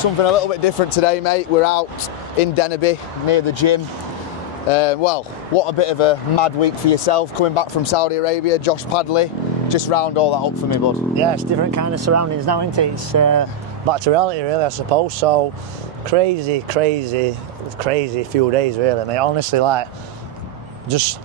Something a little bit different today, mate. We're out in Dennerby, near the gym. Well, what a bit of a mad week for yourself, coming back from Saudi Arabia. Josh Padley, just round all that up for me, bud. Yeah, it's different kind of surroundings now, isn't it? It's back to reality, really, I suppose. So, crazy few days, really, mate. Honestly, like, just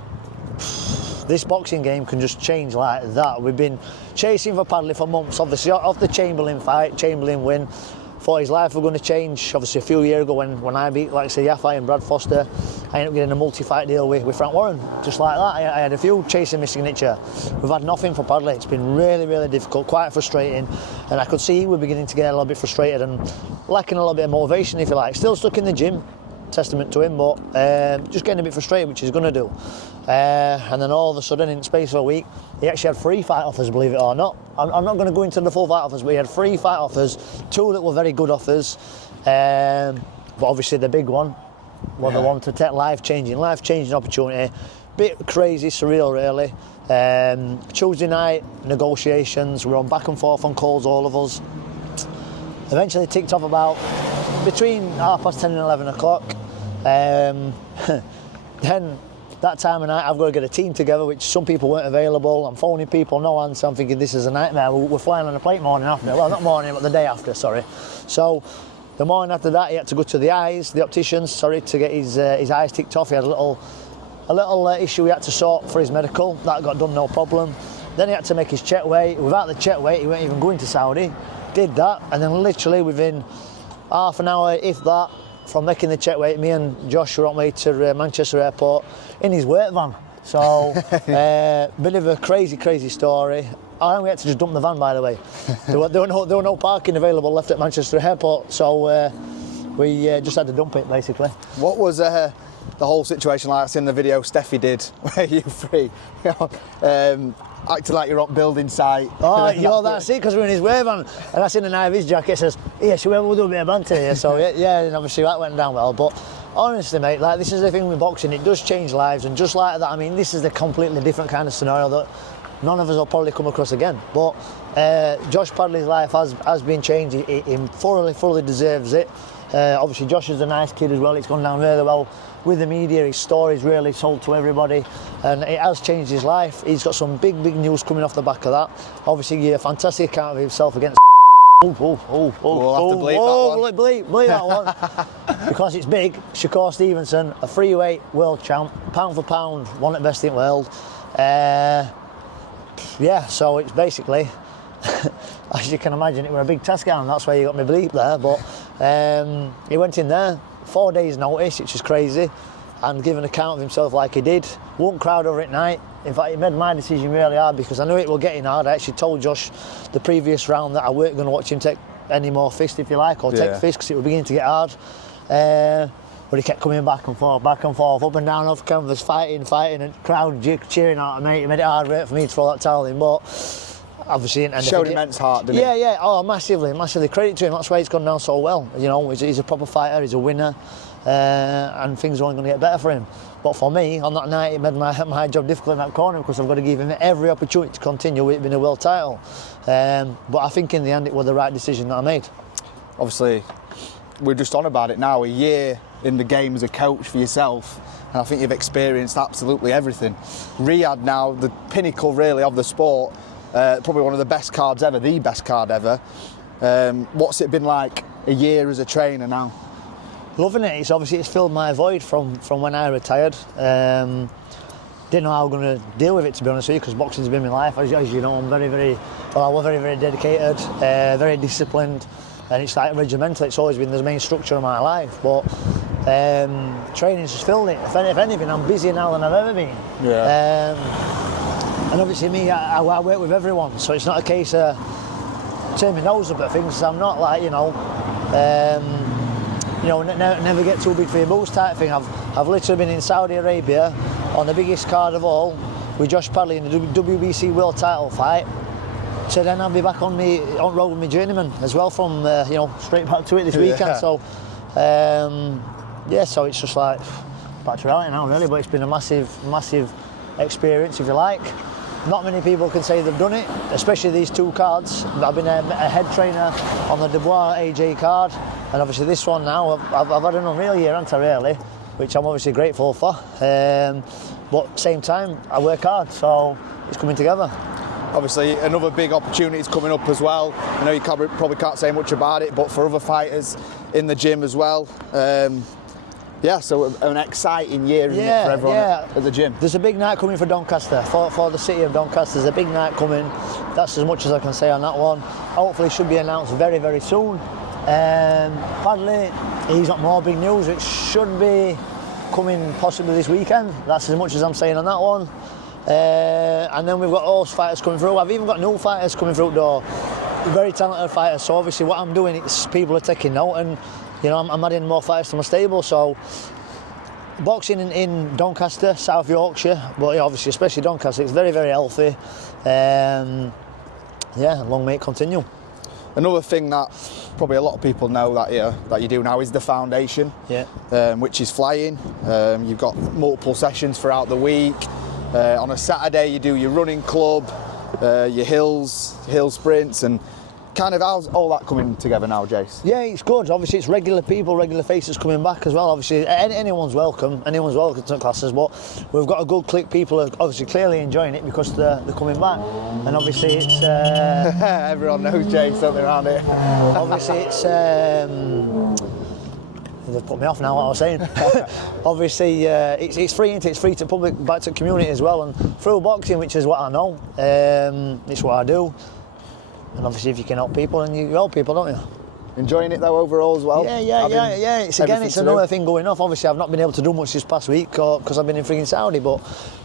this boxing game can just change like that. We've been chasing for Padley for months, obviously, off the Chamberlain fight, Chamberlain win. Thought his life was going to change. Obviously, a few years ago when I beat, like I say, Yafai and Brad Foster, I ended up getting a multi-fight deal with Frank Warren. Just like that, I had a few chasing my signature. We've had nothing for Padley. It's been really difficult, quite frustrating, and I could see he was beginning to get a little bit frustrated and lacking a little bit of motivation, if you like. Still stuck in the gym, testament to him, but just getting a bit frustrated, which he's going to do. And then all of a sudden, in the space of a week, he actually had 3 fight offers, believe it or not. I'm not going to go into the full fight offers, but he had 3 fight offers, 2 that were very good offers, but obviously the big one was the one to take life-changing opportunity. Bit crazy, surreal, really. Tuesday night, negotiations, we're on back and forth on calls, all of us. Eventually ticked off about between 10:30 and 11 o'clock. Then that time of night I've got to get a team together, which some people weren't available. I'm phoning people, no answer. I'm thinking this is a nightmare. We're flying on a plane morning after. Well, not morning, but the day after, sorry. So the morning after that, he had to go to the opticians, to get his eyes ticked off. He had a little issue he had to sort for his medical. That got done, no problem. Then he had to make his check weight. Without the check weight, he weren't even going to Saudi. Did that, and then literally within half an hour, if that, from making the check weight, me and Josh were on way to Manchester Airport in his work van. So, bit of a crazy story. I only had to just dump the van, by the way. There were no parking available left at Manchester Airport, so we just had to dump it, basically. What was the whole situation like? I seen the video Steffi did, where you three, acting like you're on building site. Oh, that's it, because we're in his work van, and I seen an eye of his jacket, says, yeah, we'll do a bit of banter here. So yeah, and obviously that went down well. But honestly, mate, like, this is the thing with boxing, it does change lives, and just like that, I mean, this is a completely different kind of scenario that none of us will probably come across again. But Josh Padley's life has been changed. He thoroughly deserves it. Obviously, Josh is a nice kid as well. It's gone down really well with the media. His story's really sold to everybody, and it has changed his life. He's got some big news coming off the back of that. Obviously, he gave a fantastic account of himself against We'll have to bleep that one. Because it's big. Shakur Stevenson, a freeweight world champ, pound for pound, one of the best in the world. Yeah, so it's basically, as you can imagine, it was a big task, and that's why you got me bleep there. But he went in there, 4 days notice, which is crazy, and gave an account of himself like he did. Won't crowd over at night. In fact, it made my decision really hard, because I knew it was getting hard. I actually told Josh the previous round that I weren't going to watch him take any more fist, if you like, or take fist, because it was beginning to get hard. But he kept coming back and forth, up and down off canvas, fighting, and crowd cheering out, mate. It made it hard work for me to throw that towel in, but obviously showed immense heart, didn't he? Yeah. Oh, massively. Credit to him. That's why it's gone down so well. You know, he's a proper fighter. He's a winner, and things are only going to get better for him. But for me, on that night, it made my job difficult in that corner, because I've got to give him every opportunity to continue with it being a world title. But I think in the end, it was the right decision that I made. Obviously, we're just on about it now. A year in the game as a coach for yourself, and I think you've experienced absolutely everything. Riyadh now, the pinnacle really of the sport. Probably one of the best cards ever, the best card ever. What's it been like a year as a trainer now? Loving it. It's filled my void from when I retired. Didn't know how I was going to deal with it, to be honest with you, because boxing's been my life. As you know, I was very dedicated, very disciplined, and it's like regimental. It's always been the main structure of my life. But training's just filled it. If anything, I'm busier now than I've ever been. And obviously me, I work with everyone, so it's not a case of turning my nose up at things. I'm not like, never get too big for your boots type thing. I've literally been in Saudi Arabia on the biggest card of all with Josh Padley in the WBC world title fight. So then I'll be back on road with my journeyman as well from straight back to it this weekend. So so it's just like back to reality now really, but it's been a massive experience, if you like. Not many people can say they've done it, especially these 2 cards. I've been a head trainer on the Dubois AJ card, And obviously this one now, I've had an unreal year, haven't I, really, which I'm obviously grateful for. But at the same time, I work hard, so it's coming together. Obviously, another big opportunity is coming up as well. I know you probably can't say much about it, but for other fighters in the gym as well. Yeah, so an exciting year, isn't it, for everyone at the gym? There's a big night coming for Doncaster, for the city of Doncaster. There's a big night coming. That's as much as I can say on that one. Hopefully, it should be announced very, very soon. Padley, he's got more big news. It should be coming possibly this weekend. That's as much as I'm saying on that one. And then we've got all fighters coming through. I've even got new fighters coming through the door. Very talented fighters. So obviously what I'm doing is people are taking note, and you know I'm adding more fighters to my stable. So boxing in Doncaster, South Yorkshire, but obviously especially Doncaster, it's very, very healthy. Yeah, long may it continue. Another thing that probably a lot of people know that you do now is the foundation, which is flying. You've got multiple sessions throughout the week. On a Saturday you do your running club, your hill sprints, and kind of how's all that coming together now, Jace? Yeah, it's good. Obviously it's regular people, regular faces coming back as well. Obviously anyone's welcome to classes, but we've got a good clique. People are obviously clearly enjoying it because they're coming back, and obviously it's everyone knows Jace, don't they, around here? Obviously it's they've put me off now what I was saying. Obviously it's free, isn't it? It's free to public, back to community as well, and through boxing, which is what I know, it's what I do. And obviously if you can help people, and you help people, don't you? Enjoying it though overall as well? Yeah. It's another thing going off. Obviously I've not been able to do much this past week because I've been in freaking Saudi, but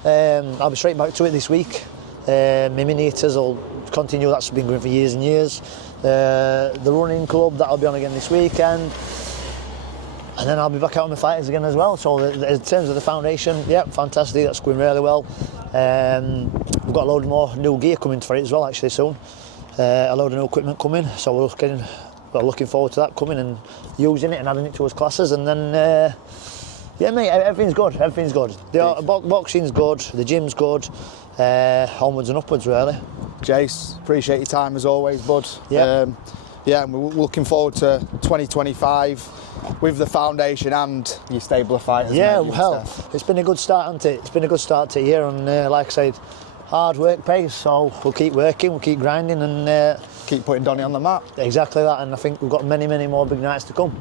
I'll be straight back to it this week. My mini-hitters will continue, that's been going for years and years. The running club, that'll be on again this weekend. And then I'll be back out on the fighters again as well. So in terms of the foundation, yeah, fantastic, that's going really well. We've got a load more new gear coming for it as well actually soon. A load of new equipment coming, so we're looking forward to that coming and using it and adding it to us classes. And then yeah mate, everything's good. The boxing's good, the gym's good, onwards and upwards really. Jace, appreciate your time as always, bud. Yeah, and we're looking forward to 2025 with the foundation and your stable of fighters. Yeah, well, it's been a good start, hasn't it? It's been a good start to the year, and like I said, hard work pays, so we'll keep working, we'll keep grinding, and keep putting Donny on the map. Exactly that, and I think we've got many, many more big nights to come.